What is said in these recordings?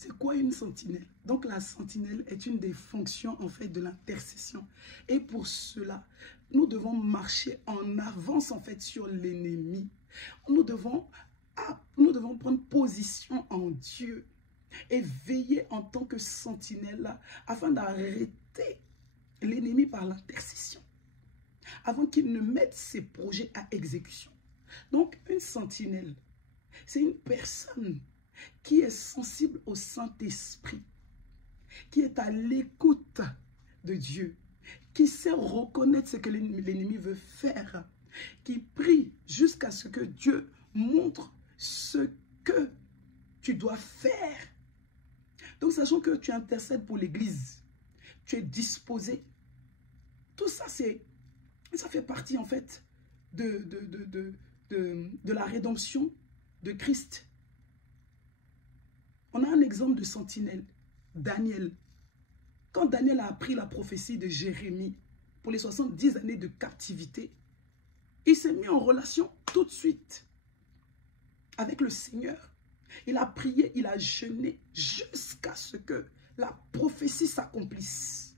C'est quoi une sentinelle? Donc la sentinelle est une des fonctions en fait de l'intercession. Et pour cela, nous devons marcher en avance en fait sur l'ennemi. Nous devons prendre position en Dieu et veiller en tant que sentinelle afin d'arrêter l'ennemi par l'intercession, avant qu'il ne mette ses projets à exécution. Donc une sentinelle, c'est une personne qui est sensible au Saint-Esprit, qui est à l'écoute de Dieu, qui sait reconnaître ce que l'ennemi veut faire, qui prie jusqu'à ce que Dieu montre ce que tu dois faire. Donc, sachant que tu intercèdes pour l'Église, tu es disposé. Tout ça, ça fait partie en fait de la rédemption de Christ. On a un exemple de sentinelle, Daniel. Quand Daniel a appris la prophétie de Jérémie pour les 70 années de captivité, il s'est mis en relation tout de suite avec le Seigneur. Il a prié, il a jeûné jusqu'à ce que la prophétie s'accomplisse.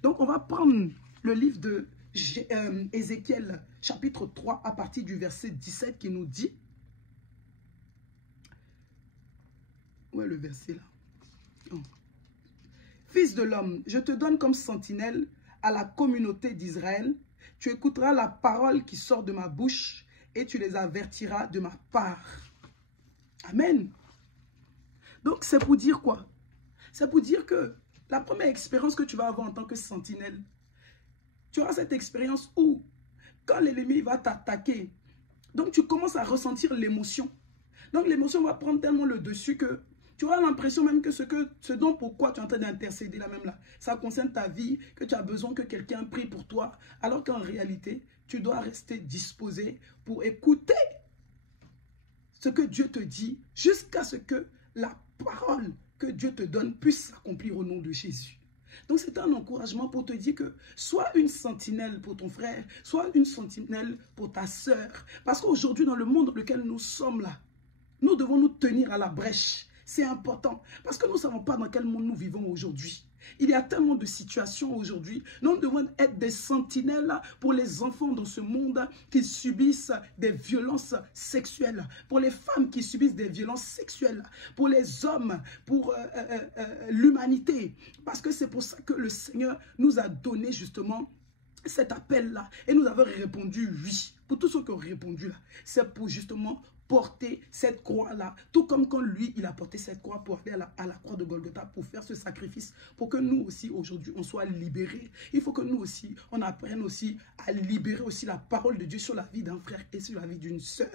Donc on va prendre le livre de Ézéchiel, chapitre 3, à partir du verset 17 qui nous dit... Où est le verset là? Oh. Fils de l'homme, je te donne comme sentinelle à la communauté d'Israël. Tu écouteras la parole qui sort de ma bouche et tu les avertiras de ma part. Amen. Donc c'est pour dire quoi? C'est pour dire que la première expérience que tu vas avoir en tant que sentinelle, tu auras cette expérience où quand l'ennemi va t'attaquer, donc tu commences à ressentir l'émotion. Donc l'émotion va prendre tellement le dessus que tu auras l'impression même que ce dont pourquoi tu es en train d'intercéder là même là, ça concerne ta vie, que tu as besoin que quelqu'un prie pour toi, alors qu'en réalité, tu dois rester disposé pour écouter ce que Dieu te dit jusqu'à ce que la parole que Dieu te donne puisse s'accomplir au nom de Jésus. Donc c'est un encouragement pour te dire que sois une sentinelle pour ton frère, sois une sentinelle pour ta sœur. Parce qu'aujourd'hui dans le monde dans lequel nous sommes là, nous devons nous tenir à la brèche. C'est important parce que nous ne savons pas dans quel monde nous vivons aujourd'hui. Il y a tellement de situations aujourd'hui. Nous devons être des sentinelles pour les enfants dans ce monde qui subissent des violences sexuelles, pour les femmes qui subissent des violences sexuelles, pour les hommes, pour l'humanité. Parce que c'est pour ça que le Seigneur nous a donné justement cet appel-là. Et nous avons répondu oui. Pour tous ceux qui ont répondu là, c'est pour justement porter cette croix-là. Tout comme quand lui, il a porté cette croix pour aller à la croix de Golgotha pour faire ce sacrifice. Pour que nous aussi, aujourd'hui, on soit libérés. Il faut que nous aussi, on apprenne aussi à libérer aussi la parole de Dieu sur la vie d'un frère et sur la vie d'une sœur.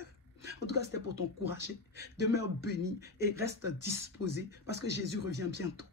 En tout cas, c'était pour t'encourager. Demeure béni et reste disposé parce que Jésus revient bientôt.